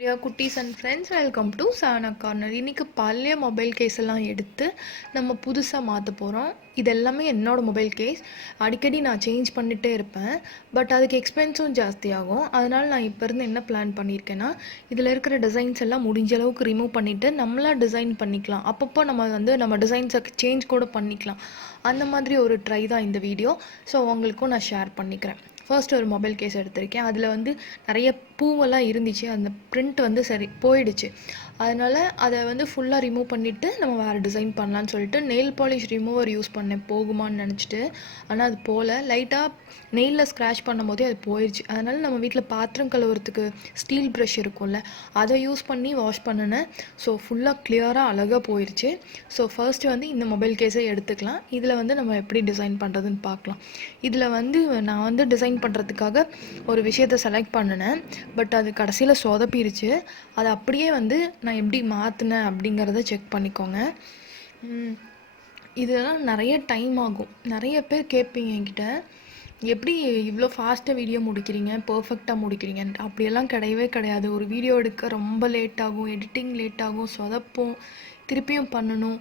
Dear குட்டீஸ் and friends, welcome to Sana corner. இன்றைக்கி பழைய மொபைல் கேஸ் எல்லாம் எடுத்து நம்ம புதுசாக மாற்ற போகிறோம். இது எல்லாமே என்னோடய மொபைல் கேஸ். அடிக்கடி நான் சேஞ்ச் பண்ணிகிட்டே இருப்பேன். பட் அதுக்கு எக்ஸ்பென்ஸும் ஜாஸ்தியாகும். அதனால் நான் இப்போ இருந்து என்ன பிளான் பண்ணியிருக்கேன்னா, இதில் இருக்கிற டிசைன்ஸ் எல்லாம் முடிஞ்ச அளவுக்கு ரிமூவ் பண்ணிவிட்டு நம்மளாக டிசைன் பண்ணிக்கலாம். அப்பப்போ நம்ம டிசைன்ஸை சேஞ்ச் கூட பண்ணிக்கலாம். அந்த மாதிரி ஒரு ட்ரை தான் இந்த வீடியோ. ஸோ உங்களுக்கும் நான் ஷேர் பண்ணிக்கிறேன். ஃபர்ஸ்ட் ஒரு மொபைல் கேஸ் எடுத்திருக்கேன். அதில் வந்து நிறைய பூவெல்லாம் இருந்துச்சு. அந்த பிரிண்ட் வந்து சரி போயிடுச்சு. அதனால் அதை வந்து ஃபுல்லாக ரிமூவ் பண்ணிவிட்டு நம்ம வேறு டிசைன் பண்ணலான்னு சொல்லிட்டு நெயில் பாலிஷ் ரிமூவர் யூஸ் பண்ணேன் போகுமான்னு நினச்சிட்டு. ஆனால் அது போகல. லைட்டாக நெயிலில் ஸ்க்ராட்ச் பண்ணும் போதே அது போயிடுச்சு. அதனால் நம்ம வீட்டில் பாத்திரம் கழுவுறதுக்கு ஸ்டீல் ப்ரஷ் இருக்கும்ல, அதை யூஸ் பண்ணி வாஷ் பண்ணினேன். ஸோ ஃபுல்லாக கிளியராக அழகாக போயிடுச்சு. ஸோ ஃபர்ஸ்ட்டு வந்து இந்த மொபைல் கேஸை எடுத்துக்கலாம். இதில் வந்து நம்ம எப்படி டிசைன் பண்ணுறதுன்னு பார்க்கலாம். இதில் வந்து நான் வந்து டிசைன் பண்ணுறதுக்காக ஒரு விஷயத்தை செலக்ட் பண்ணினேன். பட் அது கடைசியில் சொதப்பிடுச்சு. அதை அப்படியே வந்து நான் எப்படி மாற்றினேன் அப்படிங்கிறத செக் பண்ணிக்கோங்க. இதெல்லாம் நிறைய டைம் ஆகும். நிறைய பேர் கேட்பீங்க என்கிட்ட, எப்படி இவ்வளோ ஃபாஸ்ட்டாக வீடியோ முடிக்கிறீங்க, பர்ஃபெக்டாக முடிக்கிறீங்க. அப்படியெல்லாம் கிடையவே கிடையாது. ஒரு வீடியோ எடுக்க ரொம்ப லேட் ஆகும், எடிட்டிங் லேட் ஆகும், சொதப்போம், திருப்பியும் பண்ணணும்.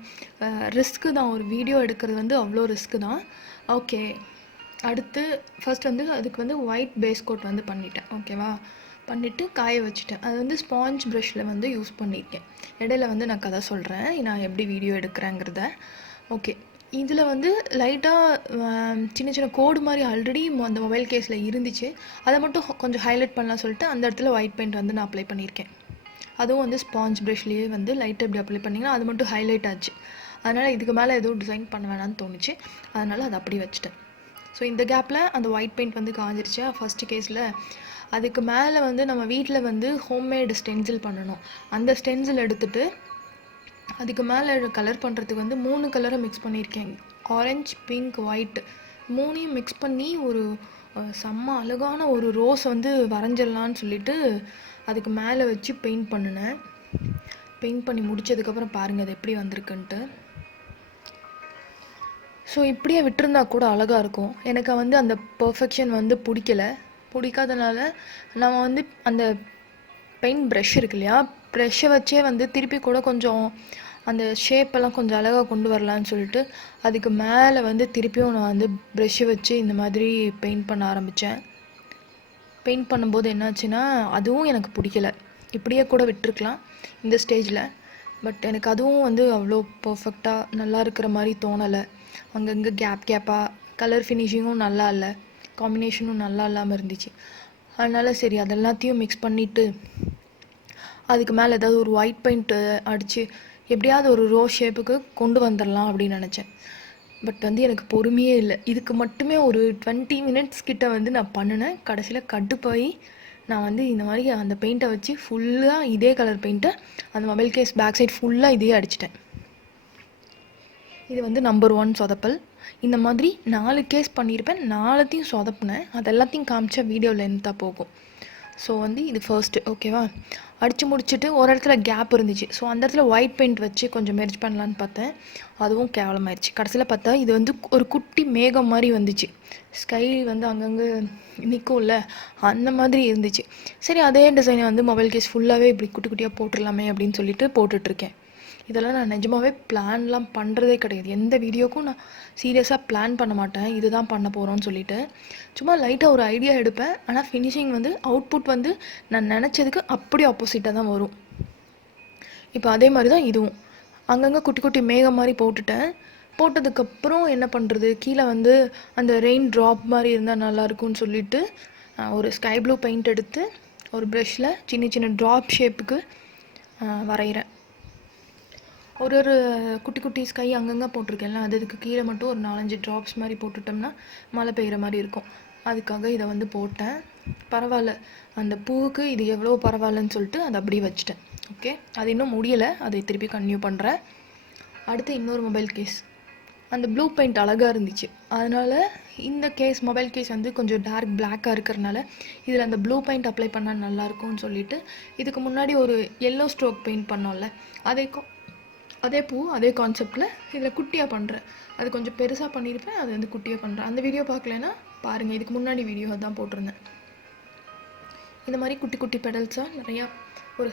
ரிஸ்க்கு தான். ஒரு வீடியோ எடுக்கிறது வந்து அவ்வளோ ரிஸ்க்கு தான். ஓகே, அடுத்து ஃபர்ஸ்ட் வந்து அதுக்கு வந்து ஒயிட் பேஸ் கோட் வந்து பண்ணிட்டேன். ஓகேவா, பண்ணிவிட்டு காய வச்சுட்டேன். அது வந்து ஸ்பாஞ்ச் ப்ரஷில் வந்து யூஸ் பண்ணியிருக்கேன். இடையில வந்து நான் கதை சொல்கிறேன், நான் எப்படி வீடியோ எடுக்கிறேங்கிறத. ஓகே, இதில் வந்து லைட்டாக சின்ன சின்ன கோடு மாதிரி ஆல்ரெடி அந்த மொபைல் கேஸில் இருந்துச்சு. அதை மட்டும் கொஞ்சம் ஹைலைட் பண்ணலாம் சொல்லிட்டு அந்த இடத்துல ஒயிட் பெயிண்ட் வந்து நான் அப்ளை பண்ணியிருக்கேன். அதுவும் வந்து ஸ்பாஞ்ச் ப்ரஷ்லேயே வந்து லைட்டாக இப்படி அப்ளை பண்ணிங்கன்னா அது மட்டும் ஹைலைட் ஆச்சு. அதனால் இதுக்கு மேலே எதுவும் டிசைன் பண்ண வேணான்னு தோணுச்சு. அதனால் அதை அப்படி வச்சுட்டேன். ஸோ இந்த கேப்பில் அந்த ஒயிட் பெயிண்ட் வந்து காஞ்சிருச்சு ஃபஸ்ட்டு கேஸில். அதுக்கு மேலே வந்து நம்ம வீட்டில் வந்து ஹோம்மேடு ஸ்டென்சில் பண்ணணும். அந்த ஸ்டென்சில் எடுத்துகிட்டு அதுக்கு மேலே கலர் பண்ணுறதுக்கு வந்து 3 கலரை மிக்ஸ் பண்ணியிருக்கேன். ஆரஞ்ச், பிங்க், ஒயிட் 3ஐயும் மிக்ஸ் பண்ணி ஒரு செம்ம அழகான ஒரு ரோஸ் வந்து வரைஞ்சிடலான்னு சொல்லிட்டு அதுக்கு மேலே வச்சு பெயிண்ட் பண்ணினேன். பெயிண்ட் பண்ணி முடித்ததுக்கப்புறம் பாருங்கள் அது எப்படி வந்திருக்குன்ட்டு. ஸோ இப்படியே விட்டுருந்தா கூட அழகாக இருக்கும். எனக்கு வந்து அந்த பர்ஃபெக்ஷன் வந்து பிடிக்காதனால நம்ம வந்து அந்த பெயிண்ட் ப்ரஷ் இருக்கு இல்லையா, ப்ரஷ்ஷை வச்சே வந்து திருப்பி கூட கொஞ்சம் அந்த ஷேப்பெல்லாம் கொஞ்சம் அழகாக கொண்டு வரலான்னு சொல்லிட்டு அதுக்கு மேலே வந்து திருப்பியும் நான் வந்து ப்ரஷ்ஷை வச்சு இந்த மாதிரி பெயிண்ட் பண்ண ஆரம்பித்தேன். பெயிண்ட் பண்ணும்போது என்னாச்சுன்னா அதுவும் எனக்கு பிடிக்கல. இப்படியே கூட விட்டுருக்கலாம் இந்த ஸ்டேஜில். பட் எனக்கு அதுவும் வந்து அவ்வளோ பர்ஃபெக்டாக நல்லா இருக்கிற மாதிரி தோணலை. அங்கங்கே கேப்பாக கலர் ஃபினிஷிங்கும் நல்லா இல்லை, காம்பினேஷனும் நல்லா இல்லாமல் இருந்துச்சு. அதனால் சரி அதெல்லாத்தையும் மிக்ஸ் பண்ணிவிட்டு அதுக்கு மேலே ஏதாவது ஒரு ஒயிட் பெயிண்ட் அடித்து எப்படியாவது ஒரு ரோஸ் ஷேப்புக்கு கொண்டு வந்துடலாம் அப்படின்னு நினச்சேன். பட் வந்து எனக்கு பொறுமையே இல்லை. இதுக்கு மட்டுமே ஒரு 20 மினிட்ஸ் கிட்ட வந்து நான் பண்ணினேன். கடைசியில் கடுப்பாகி நான் வந்து இந்த மாதிரி அந்த பெயிண்ட்டை வச்சு ஃபுல்லாக இதே கலர் பெயிண்ட்டை அந்த மொபைல் கேஸ் பேக் சைட் ஃபுல்லாக இதே அடிச்சிட்டேன். இது வந்து நம்பர் 1 சொதப்பல். இந்த மாதிரி 4 கேஸ் பண்ணியிருப்பேன், 4த்தையும் சொதப்புனேன். அது எல்லாத்தையும் காமிச்சா வீடியோ லென்த்தாக போகும். ஸோ வந்து இது ஃபர்ஸ்ட்டு. ஓகேவா, அடித்து முடிச்சுட்டு ஒரு இடத்துல கேப் இருந்துச்சு. ஸோ அந்த இடத்துல ஒயிட் பெயிண்ட் வச்சு கொஞ்சம் மெர்ஜ் பண்ணலான்னு பார்த்தேன். அதுவும் கேவலமாயிடுச்சு. கடைசியில் பார்த்தா இது வந்து ஒரு குட்டி மேகம் மாதிரி வந்துச்சு. ஸ்கை வந்து அங்கங்கே நிற்கும்ல, அந்த மாதிரி இருந்துச்சு. சரி அதே டிசைனை வந்து மொபைல் கேஸ் ஃபுல்லாகவே இப்படி குட்டி குட்டியாக போட்டுடலாமே அப்படின்னு சொல்லிட்டு போட்டுட்ருக்கேன். இதெல்லாம் நான் நிஜமாகவே பிளான்லாம் பண்ணுறதே கிடையாது. எந்த வீடியோக்கும் நான் சீரியஸாக பிளான் பண்ண மாட்டேன், இதுதான் பண்ண போகிறோன்னு சொல்லிட்டு. சும்மா லைட்டாக ஒரு ஐடியா எடுப்பேன். ஆனால் ஃபினிஷிங் வந்து அவுட்புட் வந்து நான் நினச்சதுக்கு அப்படியே ஆப்போசிட்டாக தான் வரும். இப்போ அதே மாதிரி தான் இதுவும் அங்கங்கே குட்டி குட்டி மேகம் மாதிரி போட்டதுக்கப்புறம் என்ன பண்ணுறது, கீழே வந்து அந்த ரெயின் ட்ராப் மாதிரி இருந்தால் நல்லாயிருக்கும்னு சொல்லிட்டு ஒரு ஸ்கை ப்ளூ பெயிண்ட் எடுத்து ஒரு ப்ரஷில் சின்ன சின்ன ட்ராப் ஷேப்புக்கு வரைகிறேன். ஒரு குட்டி குட்டி ஸ்கை அங்கங்கே போட்டிருக்கேன்ல, அதுக்கு கீழே மட்டும் ஒரு 4-5 ட்ராப்ஸ் மாதிரி போட்டுட்டோம்னா மழை பெய்கிற மாதிரி இருக்கும். அதுக்காக இதை வந்து போட்டேன். பரவாயில்ல, அந்த பூவுக்கு இது எவ்வளோ பரவாயில்லன்னு சொல்லிட்டு அதை அப்படியே வச்சுட்டேன். ஓகே, அது இன்னும் முடியலை, அதை திருப்பி கன்டினியூ பண்ணுறேன். அடுத்து இன்னொரு மொபைல் கேஸ். அந்த ப்ளூ பெயிண்ட் அழகாக இருந்துச்சு. அதனால் இந்த மொபைல் கேஸ் வந்து கொஞ்சம் டார்க் பிளாக்காக இருக்கிறனால இதில் அந்த ப்ளூ பெயிண்ட் அப்ளை பண்ணால் நல்லாயிருக்கும்னு சொல்லிட்டு இதுக்கு முன்னாடி ஒரு எல்லோ ஸ்ட்ரோக் பெயிண்ட் பண்ணோம்ல, அதே பூ அதே கான்செப்டில் இதில் குட்டியாக பண்ணுறேன். அது கொஞ்சம் பெருசாக பண்ணியிருப்பேன், அது வந்து குட்டியாக பண்ணுறேன். அந்த வீடியோ பார்க்கலன்னா பாருங்கள், இதுக்கு முன்னாடி வீடியோ தான் போட்டிருந்தேன். இந்த மாதிரி குட்டி குட்டி பெடல்ஸாக நிறையா ஒரு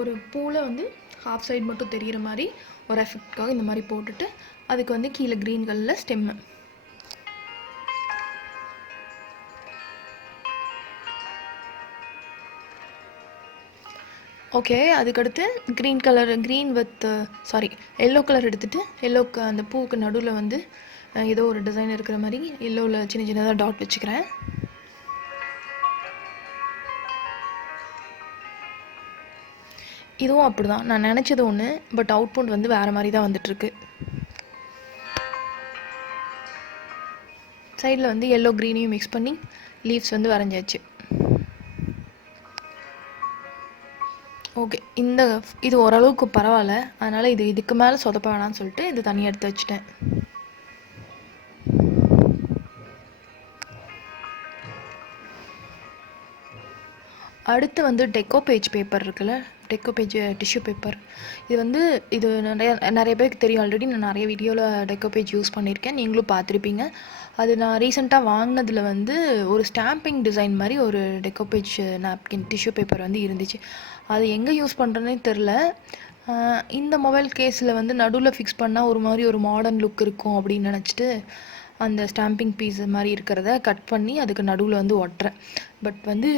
ஒரு பூவில் வந்து ஹாஃப் சைடு மட்டும் தெரிகிற மாதிரி ஒரு எஃபெக்ட்காக இந்த மாதிரி போட்டுட்டு அதுக்கு வந்து கீழே க்ரீன் கலரில் ஸ்டெம்மு. ஓகே, அதுக்கடுத்து க்ரீன் வித் எல்லோ கலர் எடுத்துகிட்டு எல்லோக்கு அந்த பூவுக்கு நடுவில் வந்து ஏதோ ஒரு டிசைன் இருக்கிற மாதிரி எல்லோவில் சின்ன சின்னதாக டாட் வச்சுக்கிறேன். இதுவும் அப்படி தான், நான் நினச்சது ஒன்று, பட் அவுட்புட் வந்து வேறு மாதிரி தான் வந்துட்டுருக்கு. சைடில் வந்து எல்லோ க்ரீனையும் மிக்ஸ் பண்ணி லீவ்ஸ் வந்து வரைஞ்சாச்சு. ஓகே, இது ஓரளவுக்கு பரவாயில்ல, அதனால் இதுக்கு மேலே சொதப்ப வேணாம்னு சொல்லிட்டு இது தனியாக எடுத்து வச்சுட்டேன். அடுத்து வந்து டெக்கோ பேஜ் பேப்பர் இருக்குல்ல, டெக்கோ பேஜ் டிஷ்யூ பேப்பர். இது நிறைய பேருக்கு தெரியும். ஆல்ரெடி நான் நிறைய வீடியோவில் டெக்கோ பேஜ் யூஸ் பண்ணியிருக்கேன், நீங்களும் பார்த்துருப்பீங்க. அது நான் ரீசெண்டாக வாங்கினதில் வந்து ஒரு ஸ்டாம்பிங் டிசைன் மாதிரி ஒரு டெக்கோ பேஜ் நாப்கின் டிஷ்யூ பேப்பர் வந்து இருந்துச்சு. அது எங்கே யூஸ் பண்ணுறேன்னே தெரில. இந்த மொபைல் கேஸில் வந்து நடுவில் ஃபிக்ஸ் பண்ணால் ஒரு மாதிரி ஒரு மாடர்ன் லுக் இருக்கும் அப்படின்னு நினச்சிட்டு அந்த ஸ்டாம்பிங் பீஸ் மாதிரி இருக்கிறத கட் பண்ணி அதுக்கு நடுவில் வந்து ஒட்டுறேன். பட் வந்து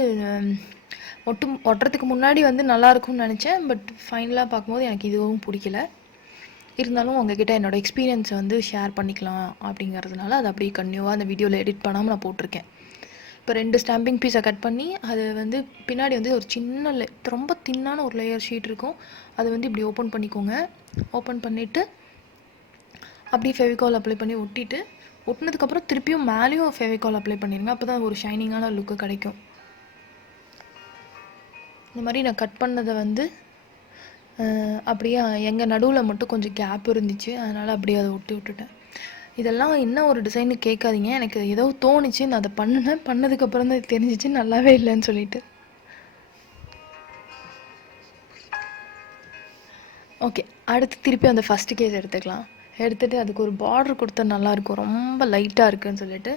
ஒட்டுறதுக்கு முன்னாடி வந்து நல்லாயிருக்கும்னு நினச்சேன், பட் ஃபைனலாக பார்க்கும்போது எனக்கு இதுவும் பிடிக்கல. இருந்தாலும் உங்ககிட்ட என்னோடய எக்ஸ்பீரியன்ஸை வந்து ஷேர் பண்ணிக்கலாம் அப்படிங்கிறதுனால அதை அப்படியே கன்டினியூவாக அந்த வீடியோவில் எடிட் பண்ணாமல் நான் போட்டிருக்கேன். இப்போ 2 ஸ்டாம்பிங் பீஸை கட் பண்ணி அது வந்து பின்னாடி வந்து ஒரு சின்ன ரொம்ப தின்னான ஒரு லேயர் ஷீட் இருக்கும், அதை வந்து இப்படி ஓப்பன் பண்ணிக்கோங்க. ஓப்பன் பண்ணிவிட்டு அப்படியே ஃபெவிகால் அப்ளை பண்ணி ஒட்டினதுக்கப்புறம் திருப்பியும் மேலேயும் ஃபெவிகால் அப்ளை பண்ணிடுங்க. அப்போ தான் ஒரு ஷைனிங்கான லுக்கு கிடைக்கும். இந்த மாதிரி நான் கட் பண்ணதை வந்து அப்படியே எங்கள் நடுவில் மட்டும் கொஞ்சம் கேப் இருந்துச்சு, அதனால் அப்படியே அதை விட்டுட்டேன். இதெல்லாம் என்ன ஒரு டிசைன்னு கேட்காதீங்க, எனக்கு ஏதோ தோணுச்சு, நான் அதை பண்ணதுக்கப்புறம் தான் தெரிஞ்சிச்சு நல்லாவே இல்லைன்னு சொல்லிட்டு. ஓகே, அடுத்து திருப்பி அந்த ஃபஸ்ட்டு கேஸ் எடுத்துகிட்டு அதுக்கு ஒரு பார்டர் கொடுத்தா நல்லாயிருக்கும், ரொம்ப லைட்டாக இருக்குதுன்னு சொல்லிட்டு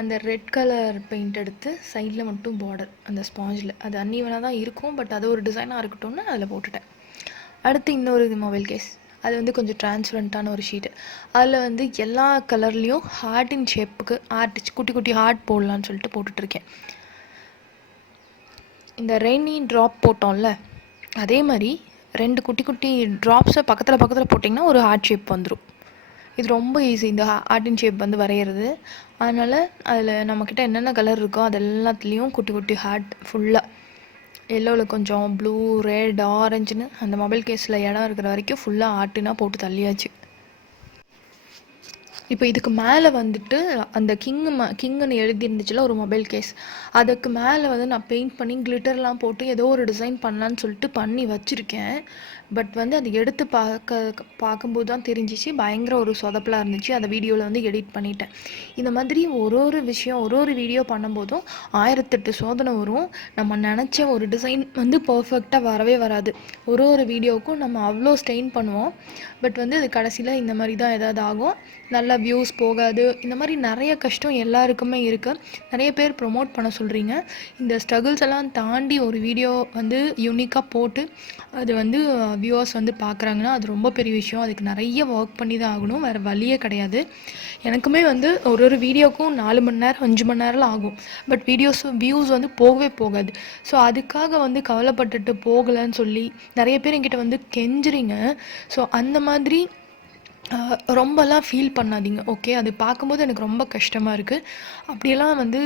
அந்த ரெட் கலர் பெயிண்ட் எடுத்து சைடில் மட்டும் பார்டர் அந்த ஸ்பாஞ்சில், அது அன்ஈவனாக தான் இருக்கும், பட் அது ஒரு டிசைனாக இருக்கட்டும்னு அதில் போட்டுட்டேன். அடுத்து இன்னொரு மொபைல் கேஸ், அது வந்து கொஞ்சம் டிரான்ஸ்பரண்ட்டான ஒரு ஷீட்டு. அதில் வந்து எல்லா கலர்லேயும் ஹார்ட்டின் ஷேப்புக்கு குட்டி குட்டி ஹார்ட் போடலான்னு சொல்லிட்டு போட்டுட்ருக்கேன். இந்த ரெய்னி ட்ராப் போட்டோம்ல, அதே மாதிரி 2 குட்டி குட்டி ட்ராப்ஸை பக்கத்தில் போட்டிங்கன்னா ஒரு ஹார்ட் ஷேப் வந்துடும். இது ரொம்ப ஈஸி, இந்த ஹார்ட்டின் ஷேப் வந்து வரைகிறது. அதனால் அதில் நம்மக்கிட்ட என்னென்ன கலர் இருக்கோ அது எல்லாத்துலேயும் குட்டி குட்டி ஹார்ட் ஃபுல்லாக எல்லோவில் கொஞ்சம் ப்ளூ, ரெட், ஆரஞ்சுன்னு அந்த மொபைல் கேஸில் இடம் இருக்கிற வரைக்கும் ஃபுல்லாக ஆர்ட்டுனா போட்டு தள்ளியாச்சு. இப்போ இதுக்கு மேலே வந்துட்டு அந்த கிங்குன்னு எழுதிருந்துச்சுல ஒரு மொபைல் கேஸ், அதுக்கு மேலே வந்து நான் பெயிண்ட் பண்ணி கிளிட்டர்லாம் போட்டு ஏதோ ஒரு டிசைன் பண்ணலான்னு சொல்லிட்டு பண்ணி வச்சுருக்கேன். பட் வந்து அது எடுத்து பார்க்கும்போது தான் தெரிஞ்சிச்சு பயங்கர ஒரு சொதப்பலாக இருந்துச்சு. அதை வீடியோவில் வந்து எடிட் பண்ணிட்டேன். இந்த மாதிரி ஒரு விஷயம் ஒரு வீடியோ பண்ணும்போதும் 1008 சோதனை வரும். நம்ம நினச்ச ஒரு டிசைன் வந்து பர்ஃபெக்டாக வரவே வராது. ஒரு வீடியோவுக்கும் நம்ம அவ்வளோ ஸ்ட்ரெயின் பண்ணுவோம், பட் வந்து அது கடைசியில் இந்த மாதிரி தான் ஏதாவது ஆகும், நல்லா வியூஸ் போகாது. இந்த மாதிரி நிறைய கஷ்டம் எல்லாருக்குமே இருக்குது. நிறைய பேர் ப்ரொமோட் பண்ண சொல்கிறீங்க. இந்த ஸ்ட்ரகிள்ஸ் எல்லாம் தாண்டி ஒரு வீடியோ வந்து யூனிக்காக போட்டு அது வந்து வியூவர்ஸ் வந்து பார்க்குறாங்கன்னா அது ரொம்ப பெரிய விஷயம். அதுக்கு நிறைய ஒர்க் பண்ணி தான் ஆகணும், வேறு வழியே கிடையாது. எனக்குமே வந்து ஒரு வீடியோக்கும் 4 மணி நேரம் 5 மணி நேரம்லாம் ஆகும், பட் வியூஸ் வந்து போகவே போகாது. ஸோ அதுக்காக வந்து கவலைப்பட்டுட்டு போகலைன்னு சொல்லி நிறைய பேர் என்கிட்ட வந்து கெஞ்சுறீங்க. ஸோ அந்த மாதிரி ரொம்பலாம் ஃபீல் பண்ணாதீங்க, ஓகே? அது பார்க்கும்போது எனக்கு ரொம்ப கஷ்டமாக இருக்குது. அப்படியெல்லாம் வந்து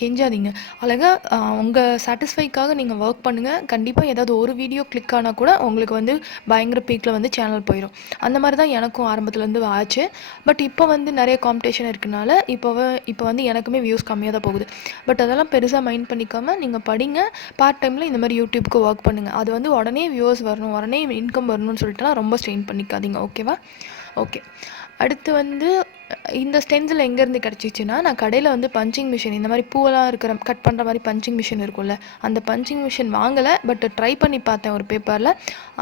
கெஞ்சாதீங்க. அழகாக உங்கள் சாட்டிஸ்ஃபைக்காக நீங்கள் ஒர்க் பண்ணுங்கள். கண்டிப்பாக ஏதாவது ஒரு வீடியோ கிளிக் ஆனால் கூட உங்களுக்கு வந்து பயங்கர பீக்கில் வந்து சேனல் போயிடும். அந்த மாதிரி தான் எனக்கும் ஆரம்பத்துலேருந்து ஆச்சு. பட் இப்போ வந்து நிறைய காம்படிஷன் இருக்கனால இப்போ வந்து எனக்குமே வியூஸ் கம்மியாக தான் போகுது. பட் அதெல்லாம் பெருசாக மைண்ட் பண்ணிக்காமல் நீங்கள் படிங்க, பார்ட் டைமில் இந்த மாதிரி யூடியூப்க்கு ஒர்க் பண்ணுங்கள். அது வந்து உடனே வியூவர்ஸ் வரணும், உடனே இன்கம் வரணும்னு சொல்லிட்டுலாம் ரொம்ப ஸ்ட்ரெயின் பண்ணிக்காதீங்க, ஓகேவா? ஓகே, அடுத்து வந்து இந்த ஸ்டென்சில் எங்கேருந்து கிடச்சிச்சின்னா, நான் கடையில் வந்து பஞ்சிங் மிஷின் இந்த மாதிரி பூவெல்லாம் இருக்கிற கட் பண்ணுற மாதிரி பஞ்சிங் மிஷின் இருக்கும்ல, அந்த பஞ்சிங் மிஷின் வாங்கலை, பட் ட்ரை பண்ணி பார்த்தேன் ஒரு பேப்பரில்.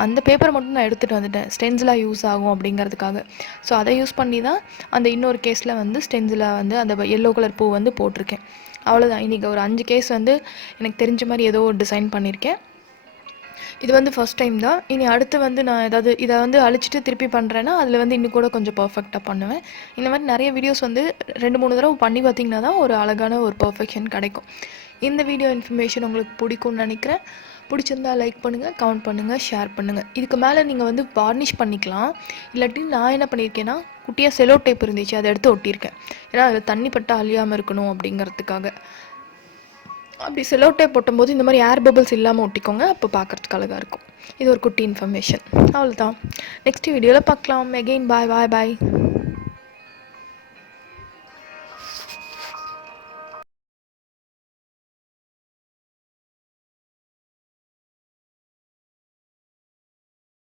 அந்த பேப்பரை மட்டும் நான் எடுத்துகிட்டு வந்துட்டேன், ஸ்டென்சிலாக யூஸ் ஆகும் அப்படிங்கிறதுக்காக. ஸோ அதை யூஸ் பண்ணி தான் அந்த இன்னொரு கேஸில் வந்து ஸ்டென்சிலாக வந்து அந்த எல்லோ கலர் பூ வந்து போட்டிருக்கேன். அவ்வளோதான். இன்றைக்கி ஒரு 5 கேஸ் வந்து எனக்கு தெரிஞ்ச மாதிரி ஏதோ ஒரு டிசைன் பண்ணியிருக்கேன். இது வந்து ஃபர்ஸ்ட் டைம் தான். இனி அடுத்து வந்து நான் ஏதாவது இதை வந்து அழிச்சிட்டு திருப்பி பண்ணுறேன்னா அதில் வந்து இன்னும் கூட கொஞ்சம் பர்ஃபெக்டாக பண்ணுவேன். இந்த மாதிரி நிறைய வீடியோஸ் வந்து 2-3 தடவை பண்ணி பார்த்தீங்கன்னா தான் ஒரு அழகான ஒரு பர்ஃபெக்ஷன் கிடைக்கும். இந்த வீடியோ இன்ஃபர்மேஷன் உங்களுக்கு பிடிக்கும்னு நினைக்கிறேன். பிடிச்சிருந்தா லைக் பண்ணுங்கள், கமெண்ட் பண்ணுங்கள், ஷேர் பண்ணுங்கள். இதுக்கு மேலே நீங்கள் வந்து வார்னிஷ் பண்ணிக்கலாம். இல்லாட்டி நான் என்ன பண்ணியிருக்கேன்னா குட்டியாக செலோ டேப் இருந்துச்சு, அதை எடுத்து ஒட்டியிருக்கேன். ஏன்னா அதில் தண்ணி பட்டு அழியாமல் இருக்கணும் அப்படிங்கிறதுக்காக. அப்படி செலோ டேப் ஒட்டும்போது இந்த மாதிரி ஏர் பபிள்ஸ் இல்லாமல் ஒட்டிக்கோங்க, அப்போ பார்க்குறதுக்கு அழகாக இருக்கும். இது ஒரு குட்டி இன்ஃபர்மேஷன். அவ்வளோதான். நெக்ஸ்ட் வீடியோவில் பார்க்கலாம். அகெயின் பாய் பாய் பாய்.